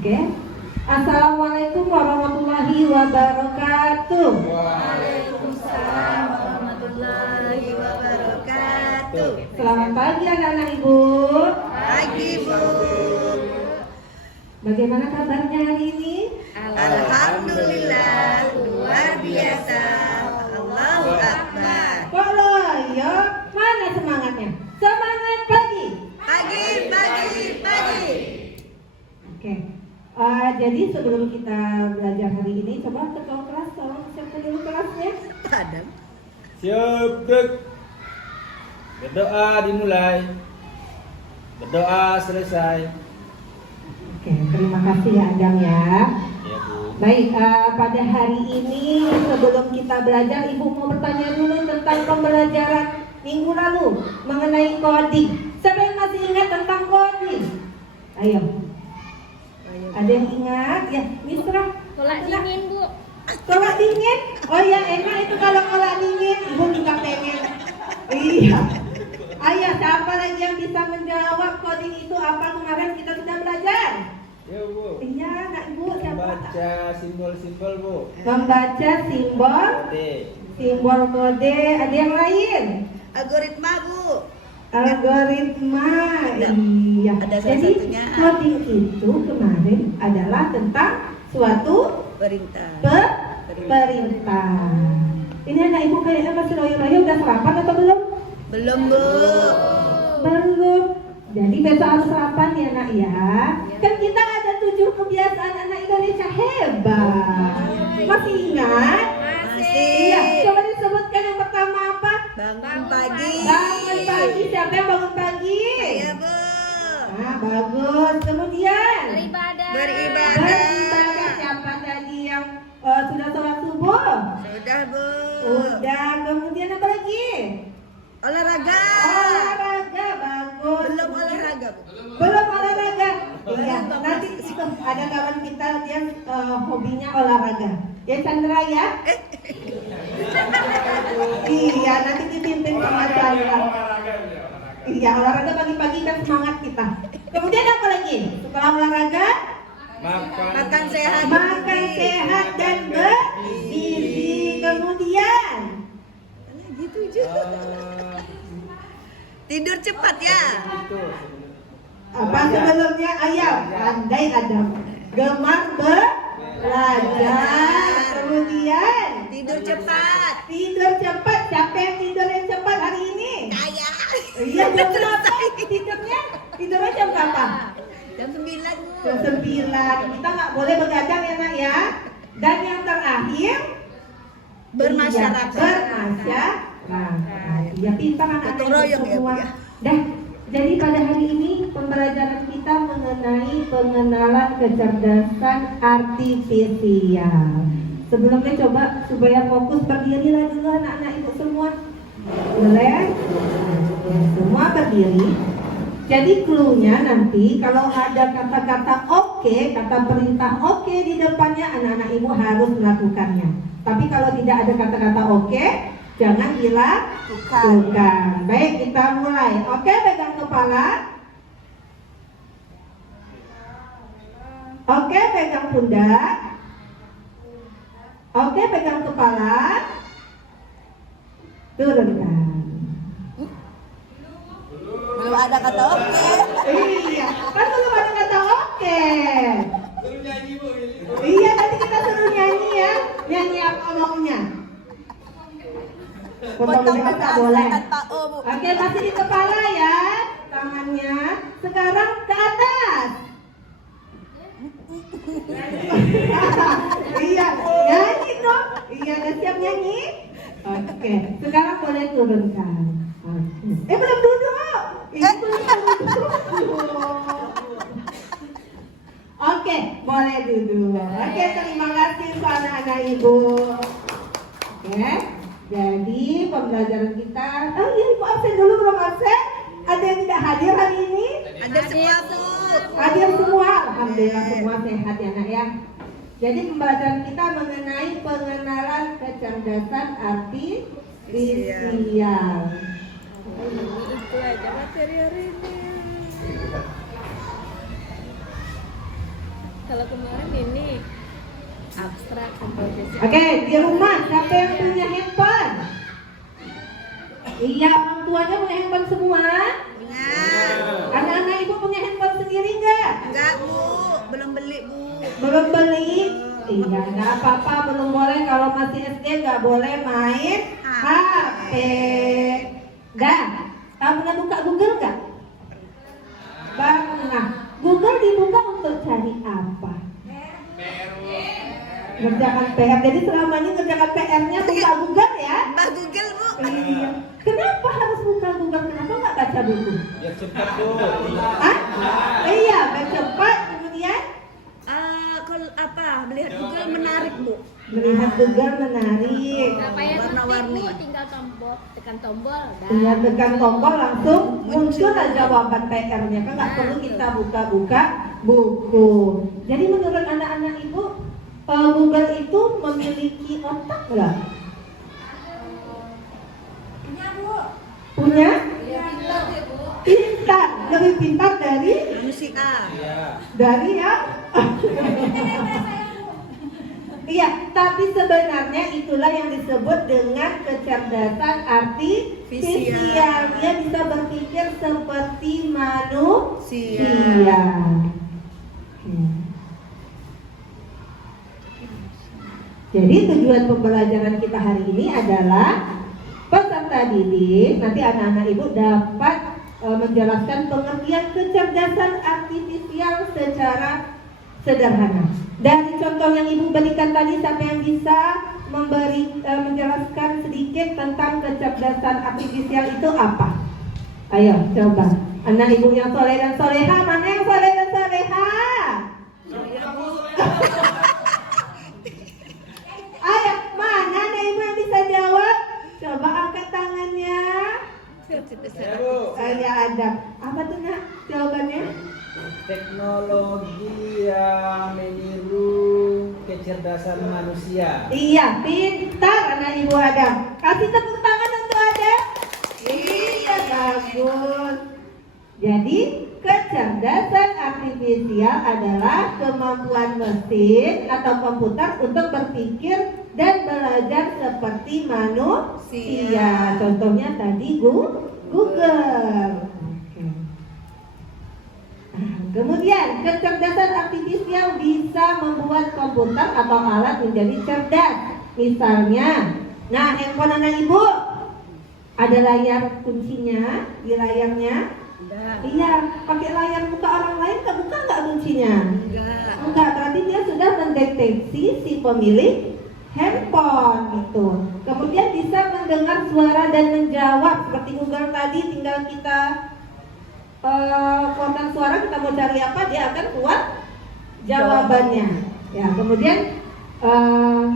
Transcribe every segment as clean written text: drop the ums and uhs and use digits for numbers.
Oke. Assalamualaikum warahmatullahi wabarakatuh. Waalaikumsalam warahmatullahi wabarakatuh. Selamat pagi anak-anak ibu. Pagi Bu. Bagaimana kabarnya hari ini? Alhamdulillah luar biasa. Allahu Akbar. Kalau ya, mana semangatnya? Semangat pagi. Pagi, pagi, pagi. Oke. Jadi sebelum kita belajar hari ini, coba ketua kelas tolong siapkan dulu kelasnya. Padam. Siap, Dek. Berdoa dimulai. Berdoa selesai. Oke, terima kasih ya Adam ya. Ya, Bu. Baik, pada hari ini sebelum kita belajar, Ibu mau bertanya dulu tentang pembelajaran minggu lalu mengenai coding. Siapa yang masih ingat tentang coding? Ayo. Ada yang ingat? Ya, Misra. Kolak dingin Bu. Kolak dingin? Oh ya, enak itu kalau kolak dingin. Ibu juga pengen. Iya. Ayo, siapa lagi yang bisa menjawab coding itu apa kemarin kita sudah belajar? Ya, Bu. Iya, nak Ibu siapa? Baca simbol-simbol, Bu. Membaca simbol, D. simbol kode. Ada yang lain? Algoritma Bu. Algoritma. Iya. ada salah Jadi satunya. coding itu kemarin adalah tentang suatu Perintah. perintah. Ini anak ibu kayaknya masih loyo-loyo, udah sarapan atau belum? Belum Bu. Belum. Jadi besok harus sarapan ya nak ya. Kan kita ada 7 kebiasaan anak Indonesia hebat. Masih ingat? Masih. Iya. Coba disebutkan yang pertama apa? Bangun pagi. Bangun pagi. Siapa yang bangun pagi? Iya Bu. Nah, bagus. Kemudian Beribadah. beribadah. Siapa tadi yang sudah sholat subuh? Sudah Bu. Udah. Kemudian apa lagi? Olahraga. Olahraga. Bagus. Belum olahraga Bu. Belum olahraga. Iya. Nanti itu ada kawan kita dia hobinya olahraga. Ya Chandra ya. Iya. Nanti dipimpin sama Chandra. Iya, olahraga pagi-pagi kan semangat kita. Kemudian apa lagi? Setelah olahraga, Makan sehat. makan sehat dan bergizi. Kemudian Gitu juga. Tidur cepat ya. apa sebelumnya? Ayam, pandai Adam. Gemar belajar. Kemudian Tidur cepat. tidur cepat. Siapa yang tidur yang cepat hari ini? Saya. Iya, jam berapa tidurnya? Tidurnya jam berapa? Jam 9 Bu. Jam 9. Kita nggak boleh begadang ya nak ya. Dan yang terakhir Bermasyarakat. Iya, bermasyarakat. Ya pintar anak-anak Gotong royong ya, semua. Bu, ya. Dah. Jadi pada hari ini pembelajaran kita mengenai pengenalan kecerdasan artifisial. Sebelumnya coba supaya fokus berdirilah dulu anak-anak ibu semua. Boleh? Semua berdiri. Jadi clue-nya nanti kalau ada kata-kata oke, kata perintah oke di depannya, anak-anak ibu harus melakukannya. Tapi kalau tidak ada kata-kata oke, jangan dilakukan. Baik, kita mulai. Oke, pegang kepala. Oke, pegang pundak. Oke, pegang kepala. Turunkan. Belum ada kata oke. Iya, kan belum ada kata oke. Iya, nanti kita suruh nyanyi ya. Nyanyi apa maunya? Potongnya tak boleh. Tanpa O Bu. Oke, masih di kepala ya. Tangannya. Sekarang ke atas. Iya, nyanyi dong. Iya, udah siap nyanyi? Oke, sekarang boleh turunkan. Oke. Belum duduk. Ini belum duduk. Oke, boleh duduk. Oke, terima kasih untuk anak-anak ibu. Oke, jadi pembelajaran kita. Oh iya, ibu absen dulu, belum absen. Ada yang tidak hadir hari ini? Ada semua Bu. Hadir semua. Alhamdulillah semua sehat ya nak ya. Jadi pembelajaran kita mengenai pengenalan kecerdasan artifisial. Itu aja materi hari ini. Kalau Kalau kemarin ini abstrak komposisi. Oke, di rumah siapa yang punya handphone? Iya, orang tuanya punya handphone semua. Punya. Anak-anak ibu punya handphone sendiri nggak? Enggak, Bu. Belum beli, Bu. Belum beli? Iya, nggak apa-apa, belum boleh kalau masih SD nggak boleh main HP. Dah, kamu pernah buka Google nggak? Pernah. Google dibuka untuk cari apa? Ngerjakan PR. Jadi selama ini ngerjakan PR-nya buka Google ya? Mbak Google, Bu. Iya. Kenapa harus buka Google? Kenapa nggak baca buku? Ya cepat bu. Hah? Iya, biar cepat. Kemudian Kalau melihat Google menarik, Bu. melihat Google menarik. Nah, payah Warna-warni. Bu, tinggal tekan tombol. Dah. Iya, tekan tombol langsung muncul jawaban PR-nya. Kan nggak perlu kita buka-buka buku. Jadi menurut anak-anak ibu, Google itu memiliki otak nggak? Punya? Pintar, lebih pintar dari Manusia. Iya. ya? Iya, tapi sebenarnya itulah yang disebut dengan kecerdasan artifisial. Dia bisa berpikir seperti manusia. Jadi tujuan pembelajaran kita hari ini adalah peserta didik, nanti anak-anak ibu dapat menjelaskan pengertian kecerdasan artifisial secara sederhana. Dari contoh yang ibu berikan tadi, siapa yang bisa menjelaskan sedikit tentang kecerdasan artifisial itu apa? Ayo coba, anak ibu yang soleh dan soleha, mana yang soleh dan soleha? Ayo, mana anak ibu yang bisa jawab? Coba angkat tangannya. Ya bu. Ya ada. Apa tuh nak jawabannya? Teknologi yang meniru kecerdasan manusia. Iya, pintar anak ibu Adam. Kasih tepuk tangan untuk Adam. Iya, bagus. Jadi, kecerdasan artifisial adalah kemampuan mesin atau komputer untuk berpikir dan belajar seperti manusia. Contohnya tadi Google. Kemudian, kecerdasan artifisial bisa membuat komputer atau alat menjadi cerdas. Misalnya, nah handphone anak ibu ada layar kuncinya di layarnya. Iya, pakai layar muka orang lain kebuka nggak kuncinya? Enggak, berarti dia sudah mendeteksi si pemilik handphone itu. Kemudian bisa mendengar suara dan menjawab seperti Google tadi, tinggal kita konten suara, kita mau cari apa, dia akan keluar jawabannya. Ya, kemudian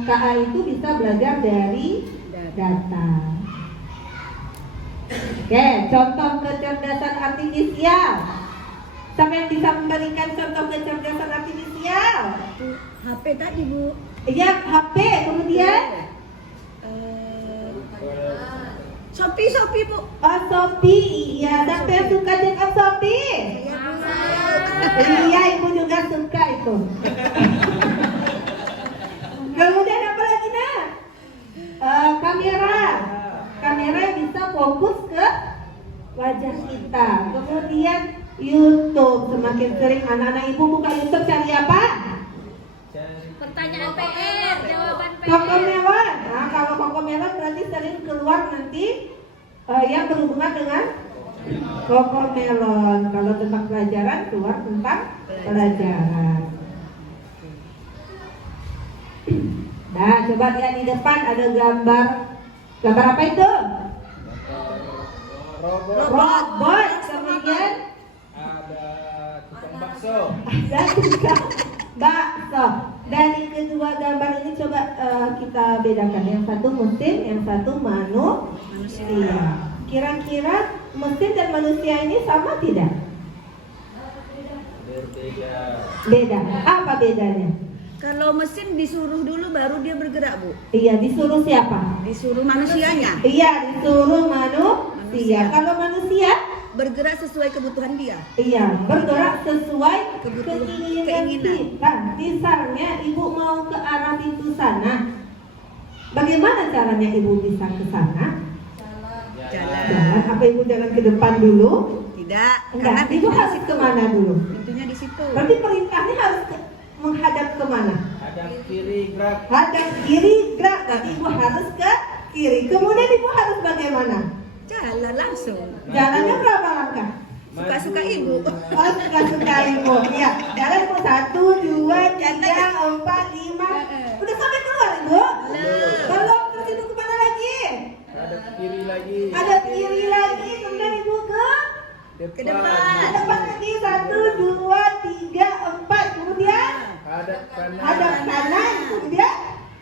KA itu bisa belajar dari data. Oke, contoh kecerdasan artifisial. Siapa yang bisa memberikan contoh kecerdasan artifisial? HP tadi, Bu. Iya, HP. Kemudian Shopee, Bu. oh, Shopee. Iya, siapa yang suka dengan Shopee? Iya, ibu juga suka itu. Kemudian apa lagi nak? Kamera yang bisa fokus ke wajah kita. Kemudian YouTube, semakin sering anak-anak ibu buka YouTube cari apa? Pertanyaan PR, jawaban PR. Kokomelon. Nah, kalau kokomelon berarti sering keluar nanti yang berhubungan dengan kokomelon. Kalau tentang pelajaran keluar tentang pelajaran. Nah, coba lihat di depan ada gambar. Gambar apa itu? Robot. Kemudian Ada tukang bakso. ada tukang bakso. Dari kedua gambar ini coba kita bedakan. Yang satu mesin, yang satu manusia. Kira-kira mesin dan manusia ini sama tidak? Berbeda. Beda. Apa bedanya? Kalau mesin disuruh dulu baru dia bergerak, Bu. Iya, disuruh siapa? Disuruh manusianya. Iya, disuruh manusia. Kalau manusia bergerak sesuai kebutuhan dia. Iya, bergerak sesuai Kebutuhan, keinginan keinginan. kita. Misalnya ibu mau ke arah pintu sana, bagaimana caranya ibu bisa ke sana? Jalan. Jalan. Apa ibu jalan ke depan dulu? Tidak, Enggak, ibu pintunya harus kemana dulu? Pintunya di situ. Berarti perintahnya harus menghadap kemana? Hadap kiri gerak. Hadap kiri, gerak. Berarti ibu harus ke kiri. Kemudian ibu harus bagaimana? Jalan langsung. Jalannya berapa langkah? Suka-suka ibu. Oh, suka-suka ibu. Ya, jalan ibu 1, 2, 3, 4, 5. Udah sampai keluar ibu? Belum. Terus ibu kemana lagi? Hadap kiri lagi. Ada kiri lagi. Kemudian ibu ke depan. depan lagi 1, 2, 3, 4. Kemudian Hadap kanan. hadap kanan. Kemudian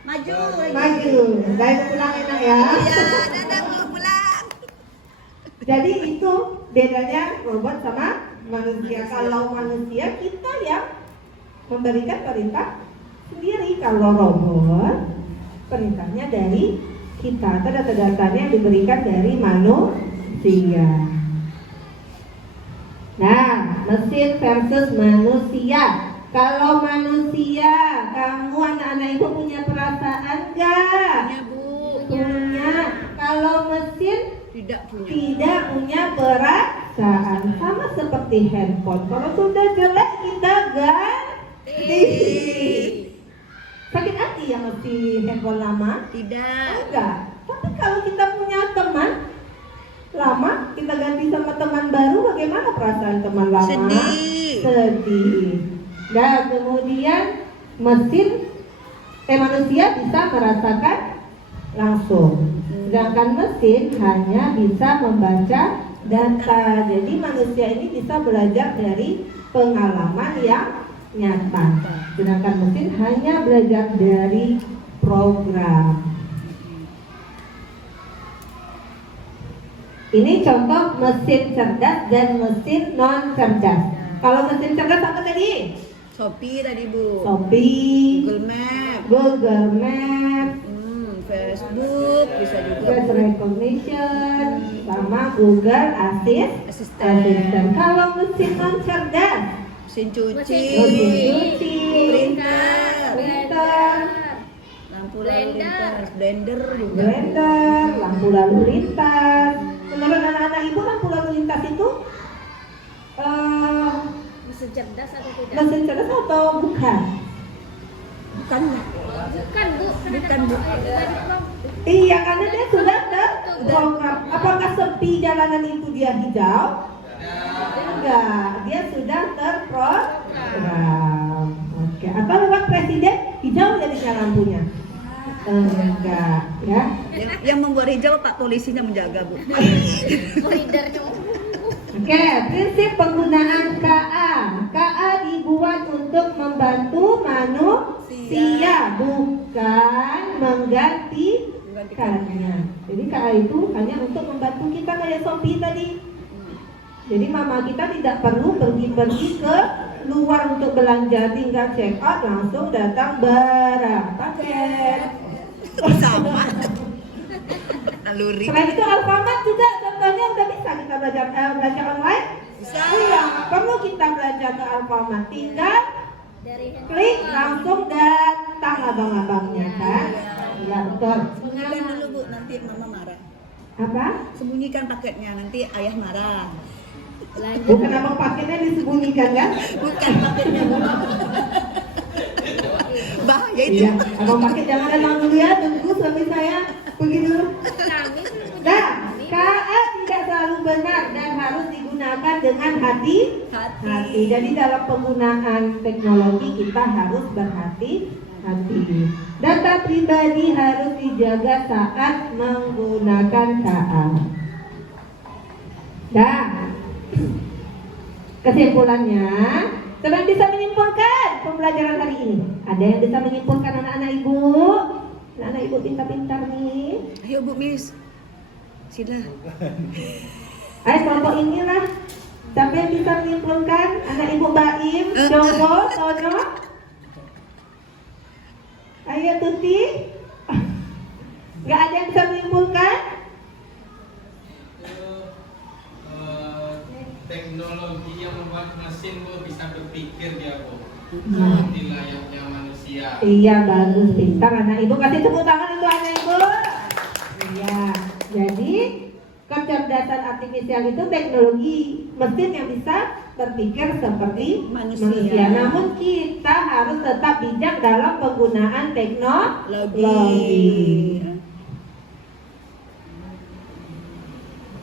Maju. maju. Saya pulang enak ya. Ya, dadah Bu, pulang. Jadi itu bedanya robot sama manusia. Kalau manusia kita yang memberikan perintah sendiri. Kalau robot perintahnya dari kita. Data-datanya diberikan dari manusia. Nah, mesin versus manusia. Kalau manusia, kamu anak-anak ibu punya perasaan enggak? Ya Bu. Punya. Kalau mesin Tidak punya. tidak punya perasaan, sama seperti handphone. Kalau sudah jelek kita ganti. Sakit hati yang mesti handphone lama? Tidak. Enggak. Tapi kalau kita punya teman lama, kita ganti sama teman baru, bagaimana perasaan teman lama? Sedih. Sedih. Nah, kemudian manusia bisa merasakan langsung. Sedangkan mesin hanya bisa membaca data. Jadi manusia ini bisa belajar dari pengalaman yang nyata. Sedangkan mesin hanya belajar dari program. Ini contoh mesin cerdas dan mesin non cerdas. Kalau mesin cerdas apa tadi? Shopee tadi Bu. Shopee, Google Map. Google Maps, Facebook bisa juga. face recognition, sama Google Asisten. Assistant. Kalau mesin non cerdas, Mesin cuci. mesin cuci, Printer. Lampu lalu lintas. Blender juga. blender, lampu lalu lintas. Menurut anak-anak ibu lampu lalu lintas itu Mesin cerdas atau tidak? mesin cerdas atau bukan? Bukan. Bukan Bu, kan Bukan, ada Bu. dari prompt. Iya, karena dia sudah terprogram. Apakah sepi jalanan itu dia hijau? Enggak, dia sudah terprogram. Oke, atau lewat presiden hijau jadinya lampunya? Enggak, ya. Yang membuat hijau Pak polisinya menjaga Bu. Koridornya. Oke, prinsip penggunaan KA. KA dibuat untuk membantu manusia, bukan menggantikannya. Jadi KA itu hanya untuk membantu kita kayak Shopee tadi. Jadi mama kita tidak perlu pergi-pergi ke luar untuk belanja, tinggal check out langsung datang barang paket. Sama. Naluri. Selain itu Alfamart juga contohnya udah bisa kita belanja online. Bisa. Iya, perlu kita belanja ke Alfamart, tinggal Dari klik langsung datang abang-abangnya kan. Iya betul. Sembunyikan dulu Bu, nanti mama marah. Apa? Sembunyikan paketnya, nanti ayah marah. lanjut. Bukan abang paketnya disembunyikan kan? Bukan paketnya Bu. Bahaya itu. Iya, abang paket jangan datang dulu ya, tunggu suami saya pergi dulu. Kami sih punya Nah, kami. KA tidak selalu benar dan harus digunakan dengan hati-hati. Jadi dalam penggunaan teknologi kita harus berhati-hati. Data pribadi harus dijaga saat menggunakan KA. Nah, kesimpulannya, teman bisa menyimpulkan pembelajaran hari ini. Ada yang bisa menyimpulkan anak-anak ibu? Anak-anak ibu pintar-pintar nih. Ayo Bu Miss. Sila. Ayo kelompok inilah. Siapa yang bisa menyimpulkan? Anak ibu Baim, Jombo, Tono. Ayo Tuti. Gak ada yang bisa menyimpulkan? teknologi yang membuat mesin Bu bisa berpikir dia Bu. Nah. Seperti layaknya manusia. Iya, bagus, pintar anak ibu. Kasih tepuk tangan untuk anak ibu. Iya, jadi kecerdasan artifisial itu teknologi mesin yang bisa berpikir seperti manusia. Namun kita harus tetap bijak dalam penggunaan teknologi.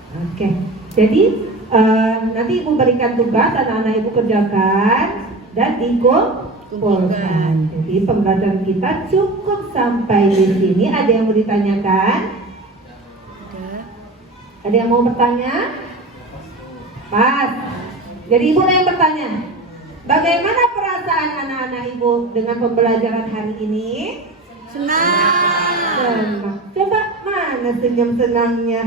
Oke, jadi nanti ibu berikan tugas, anak-anak ibu kerjakan dan dikumpulkan. Jadi pembelajaran kita cukup sampai di sini. Ada yang mau ditanyakan? Ada yang mau bertanya? Pas. Jadi ibu yang bertanya, bagaimana perasaan anak-anak ibu dengan pembelajaran hari ini? Senang. Senang. Coba mana senyum senangnya?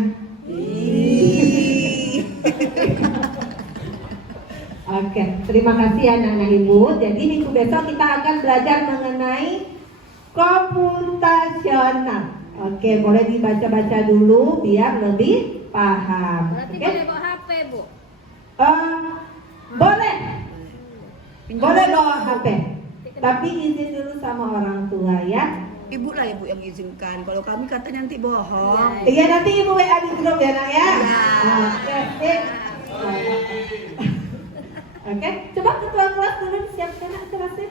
Oke, terima kasih anak-anak ibu. Jadi minggu besok kita akan belajar mengenai komputasional. Oke, boleh dibaca-baca dulu biar lebih paham. Berarti Oke? boleh bawa HP, Bu. Boleh. Boleh bawa HP. Tapi izin dulu sama orang tua ya. Ibu lah ibu yang izinkan. Kalau kami katanya nanti bohong. Iya, nanti ibu WA di grup ya nak ya. Ya. Oke, sip. Oke, coba ketua kelas dulu siapkan nak kelasnya.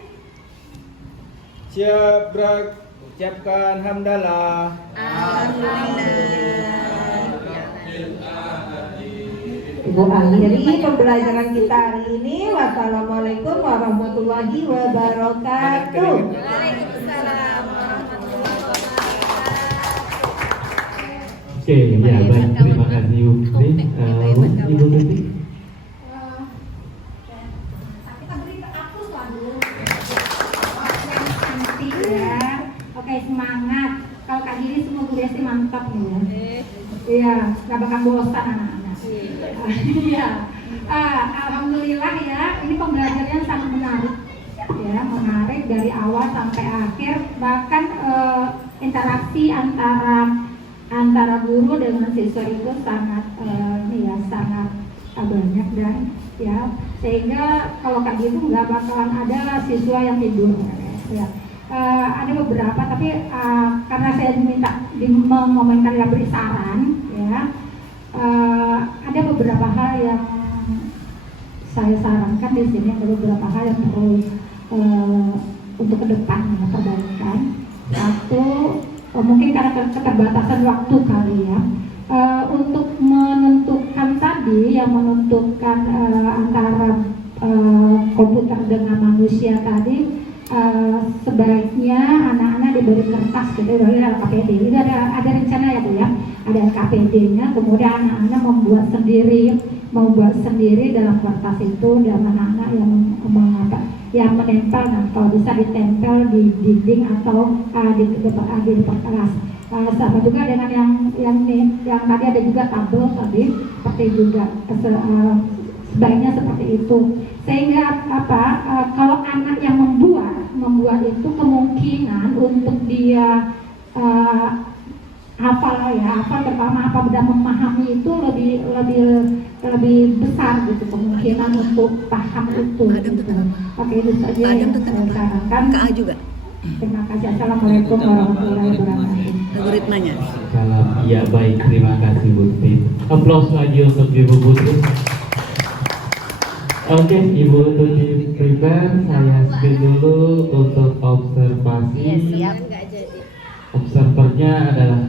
Siap Brak. Ucapkan hamdalah. Ibu akhiri pembelajaran kita hari ini. Wassalamualaikum warahmatullahi wabarakatuh. Waalaikumsalam warahmatullahi wabarakatuh. Oke, ya baik, terima kasih Ibu Putri. Ibu Tuti. Cantik ya. Oke, semangat. Kalau Kak Diri semua guru SD mantap nih ya. Iya, gak bakal bosan anak-anak. Iya. Alhamdulillah ya, ini pembelajaran sangat menarik. Ya, menarik dari awal sampai akhir. Bahkan interaksi antara guru dengan siswa itu sangat sangat banyak dan ya, sehingga kalau Kak Diri itu nggak bakalan ada siswa yang tidur. Ya. Ada beberapa, tapi karena saya diminta mengomentari dan beri saran, ya, ada beberapa hal yang saya sarankan di sini, ada beberapa hal yang perlu untuk ke depan perbaikan. Satu, mungkin karena keterbatasan waktu kali ya, untuk menentukan tadi, yang menentukan antara komputer dengan manusia tadi. Sebaiknya anak-anak diberi kertas gitu, dari LKPD. Ini ada rencana ya Bu ya, ada LKPD-nya, kemudian anak-anak membuat sendiri dalam kertas itu, dan anak-anak yang menempel, nah kalau bisa ditempel di dinding atau di depan kelas. Sama juga dengan yang tadi ada juga tabel tadi, seperti juga sebaiknya seperti itu. Sehingga kalau anak yang membuat itu kemungkinan untuk dia hafal pertama dan memahami itu lebih besar gitu, kemungkinan untuk paham itu. Gitu. Oke, itu saja yang saya sarankan. KA juga. Terima kasih. Assalamualaikum warahmatullahi wabarakatuh. Algoritmanya. Salam. Ya baik, terima kasih Bu Tuti. Aplaus lagi untuk Ibu Putri. Oke, Ibu Tuti prepare. Saya skip dulu untuk observasi. Siap, nggak jadi. Observernya adalah